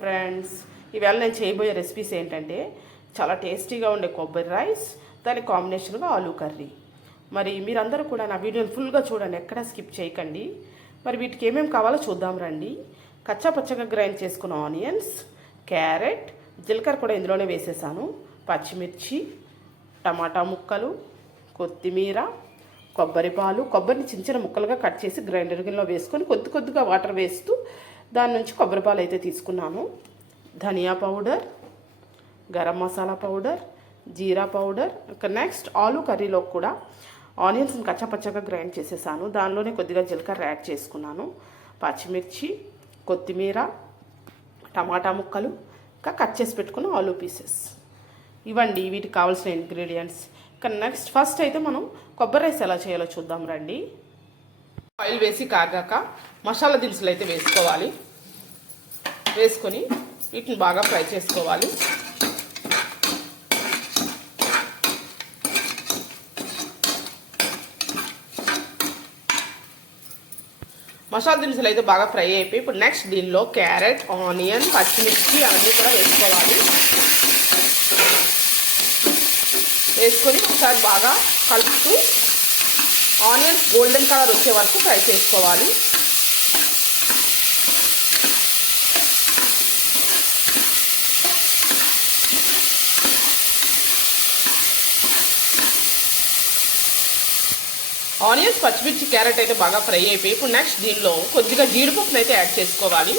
Friends, ఈవేళ నేను చేయబోయే రెసిపీస్ ఏంటంటే చాలా టేస్టీగా ఉండే కొబ్బరి రైస్, దాని కాంబినేషన్గా ఆలూ కర్రీ. మరి మీరందరూ కూడా నా వీడియోని ఫుల్గా చూడండి, ఎక్కడా స్కిప్ చేయకండి. మరి వీటికి ఏమేమి కావాలో చూద్దాం రండి. కచ్చా పచ్చగా గ్రైండ్ చేసుకున్న ఆనియన్స్, క్యారెట్, జీలకర్ర కూడా ఇందులోనే వేసేసాను, పచ్చిమిర్చి, టమాటా ముక్కలు, కొత్తిమీర, కొబ్బరి పాలు. కొబ్బరిని చిన్న చిన్న ముక్కలుగా కట్ చేసి గ్రైండర్ గిన్నెలో వేసుకొని కొద్ది కొద్దిగా వాటర్ వేస్తూ దాని నుంచి కొబ్బరి పాలు అయితే తీసుకున్నాను. ధనియా పౌడర్, గరం మసాలా పౌడర్, జీరా పౌడర్. ఇక నెక్స్ట్ ఆలూ కర్రీలో కూడా ఆనియన్స్ని కచ్చపచ్చగా గ్రైండ్ చేసేసాను, దానిలోనే కొద్దిగా జీలకర్ర యాడ్ చేసుకున్నాను, పచ్చిమిర్చి, కొత్తిమీర, టమాటా ముక్కలు, ఇంకా కట్ చేసి పెట్టుకున్న ఆలూ పీసెస్. ఇవ్వండి వీటికి కావాల్సిన ఇంగ్రీడియంట్స్. ఇక నెక్స్ట్ ఫస్ట్ అయితే మనం కొబ్బరి రైస్ ఎలా చేయాలో చూద్దాం రండి. ఆయిల్ వేసి కాగాక మసాలా దినుసులు అయితే వేసుకోవాలి. వేసుకొని వీటిని బాగా ఫ్రై చేసుకోవాలి. మసాలా దినుసులు అయితే బాగా ఫ్రై అయిపోయి ఇప్పుడు నెక్స్ట్ దీనిలో క్యారెట్, ఆనియన్, పచ్చిమిర్చి అవన్నీ కూడా వేసుకోవాలి. వేసుకొని ఒకసారి బాగా కలుపుతూ ఆనియన్స్ గోల్డెన్ కలర్ వచ్చే వరకు ఫ్రై చేసుకోవాలి. ఆనియన్స్, పచ్చిమిర్చి, క్యారెట్ అయితే బాగా ఫ్రై అయిపోయి ఇప్పుడు నెక్స్ట్ దీనిలో కొద్దిగా జీడిపప్పును అయితే యాడ్ చేసుకోవాలి.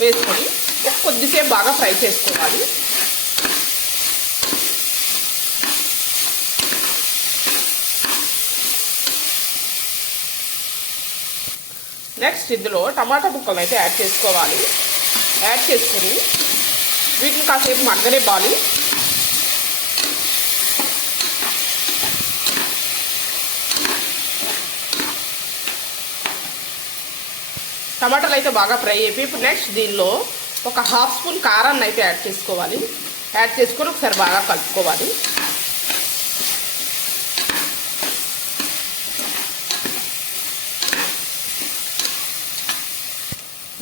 వేసుకొని కొద్దిసేపు బాగా ఫ్రై చేసుకోవాలి. నెక్స్ట్ ఇందులో టమాటా ముక్కలను అయితే యాడ్ చేసుకోవాలి. యాడ్ చేసుకొని వీటిని కాసేపు మగ్గనివ్వాలి. టమాటాలు అయితే బాగా ఫ్రై అయిపోయి ఇప్పుడు నెక్స్ట్ దీనిలో ఒక హాఫ్ స్పూన్ కారాన్ని అయితే యాడ్ చేసుకోవాలి. యాడ్ చేసుకొని ఒకసారి బాగా కలుపుకోవాలి.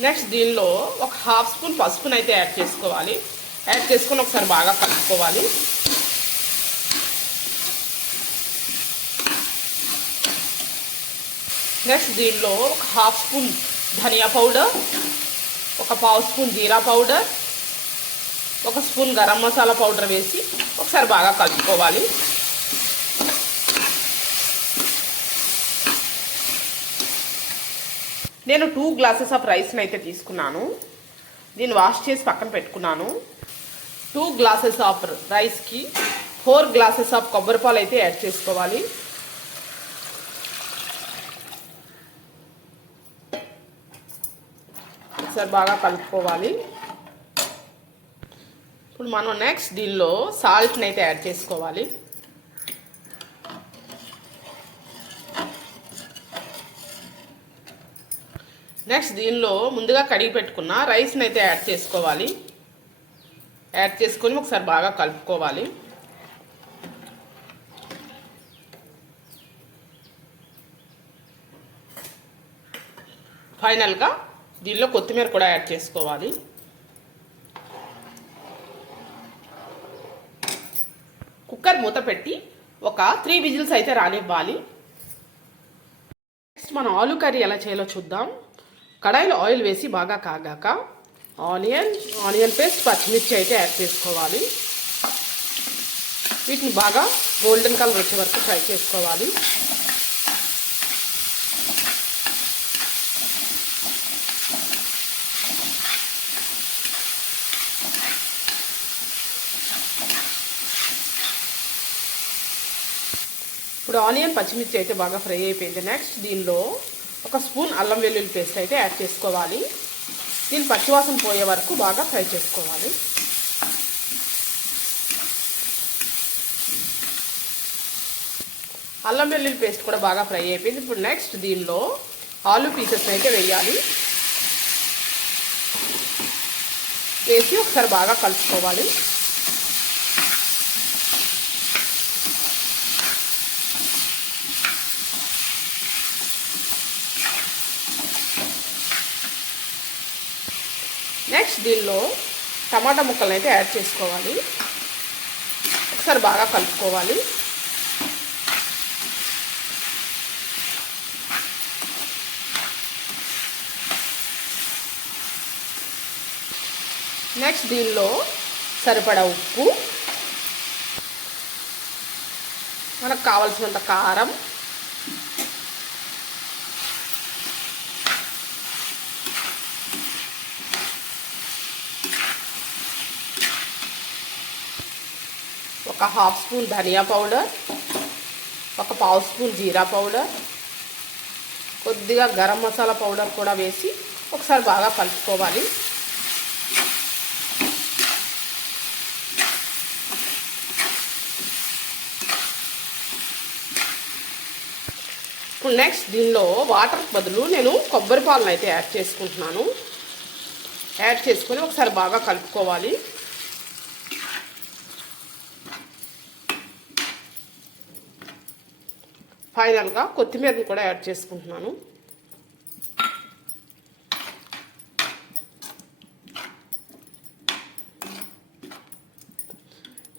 నెక్స్ట్ దీనిలో ఒక హాఫ్ స్పూన్ పసుపుని అయితే యాడ్ చేసుకోవాలి. యాడ్ చేసుకొని ఒకసారి బాగా కలుపుకోవాలి. నెక్స్ట్ దీనిలో ఒక హాఫ్ స్పూన్ ధనియా పౌడర్, ఒక పావు స్పూన్ జీరా పౌడర్, ఒక స్పూన్ గరం మసాలా పౌడర్ వేసి ఒకసారి బాగా కలుపుకోవాలి. నేను 2 గ్లాసెస్ ఆఫ్ రైస్ని అయితే తీసుకున్నాను. దీన్ని వాష్ చేసి పక్కన పెట్టుకున్నాను. 2 గ్లాసెస్ ఆఫ్ రైస్కి 4 గ్లాసెస్ ఆఫ్ కొబ్బరి పాలు అయితే యాడ్ చేసుకోవాలి. ఒకసారి బాగా కలుపుకోవాలి. ఇప్పుడు మనం నెక్స్ట్ దీనిలో సాల్ట్ని అయితే యాడ్ చేసుకోవాలి. నెక్స్ట్ దీనిలో ముందుగా కడిగి పెట్టుకున్న రైస్ని అయితే యాడ్ చేసుకోవాలి. యాడ్ చేసుకొని ఒకసారి బాగా కలుపుకోవాలి. ఫైనల్గా దీనిలో కొత్తిమీర కూడా యాడ్ చేసుకోవాలి. కుక్కర్ మూత పెట్టి ఒక 3 విజిల్స్ అయితే రానివ్వాలి. నెక్స్ట్ మనం ఆలూ కర్రీ ఎలా చేయాలో చూద్దాం. కడాయిలో ఆయిల్ వేసి బాగా కాగాక ఆనియన్ పేస్ట్, పచ్చిమిర్చి అయితే యాడ్ చేసుకోవాలి. వీటిని బాగా గోల్డెన్ కలర్ వచ్చే వరకు ఫ్రై చేసుకోవాలి. ఇప్పుడు ఆనియన్, పచ్చిమిర్చి అయితే బాగా ఫ్రై అయిపోయింది. నెక్స్ట్ దీనిలో ఒక స్పూన్ అల్లం వెల్లుల్లి పేస్ట్ అయితే యాడ్ చేసుకోవాలి. దీని పచ్చివాసన పోయే వరకు బాగా ఫ్రై చేసుకోవాలి. అల్లం వెల్లుల్లి పేస్ట్ కూడా బాగా ఫ్రై అయిపోయింది. ఇప్పుడు నెక్స్ట్ దీనిలో ఆలూ పీసెస్ అయితే వేయాలి. వేసి ఒకసారి బాగా కలుపుకోవాలి. నెక్స్ట్ నెక్స్ట్ దీనిలో టమాటా ముక్కలను అయితే యాడ్ చేసుకోవాలి. ఒకసారి బాగా కలుపుకోవాలి. నెక్స్ట్ దీనిలో సరిపడా ఉప్పు, మనకు కావలసినంత కారం, ఒక హాఫ్ స్పూన్ ధనియా పౌడర్, ఒక పావు స్పూన్ జీరా పౌడర్, కొద్దిగా గరం మసాలా పౌడర్ కూడా వేసి ఒకసారి బాగా కలుపుకోవాలి. ఇప్పుడు నెక్స్ట్ దీనిలో వాటర్కి బదులు నేను కొబ్బరి పాలను అయితే యాడ్ చేసుకుంటున్నాను. యాడ్ చేసుకొని ఒకసారి బాగా కలుపుకోవాలి. ఫైనల్గా కొత్తిమీరని కూడా యాడ్ చేసుకుంటున్నాను.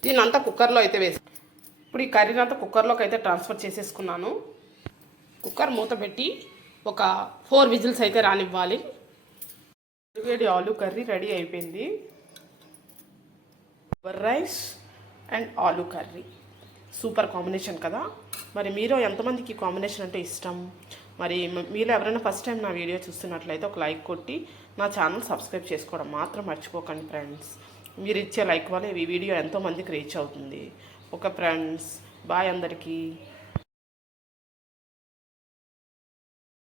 దీని అంతా కుక్కర్లో అయితే వేసి ఇప్పుడు ఈ కర్రీని అంతా కుక్కర్లోకి అయితే ట్రాన్స్ఫర్ చేసేసుకున్నాను. కుక్కర్ మూత పెట్టి ఒక 4 విజిల్స్ అయితే రానివ్వాలి. వేడి ఆలూ కర్రీ రెడీ అయిపోయింది. కొబ్బరి rice and aloo curry super combination కదా. మరి మీరు ఎంతమందికి కాంబినేషన్ అంటే ఇష్టం? మరి మీరు ఎవరైనా ఫస్ట్ టైం నా వీడియో చూస్తున్నట్లయితే ఒక లైక్ కొట్టి నా ఛానల్ సబ్స్క్రైబ్ చేసుకోవడం మాత్రం మర్చిపోకండి ఫ్రెండ్స్. మీరు ఇచ్చే లైక్ వల్ల ఈ వీడియో ఎంతోమందికి రీచ్ అవుతుంది. ఓకే ఫ్రెండ్స్, బాయ్ అందరికీ.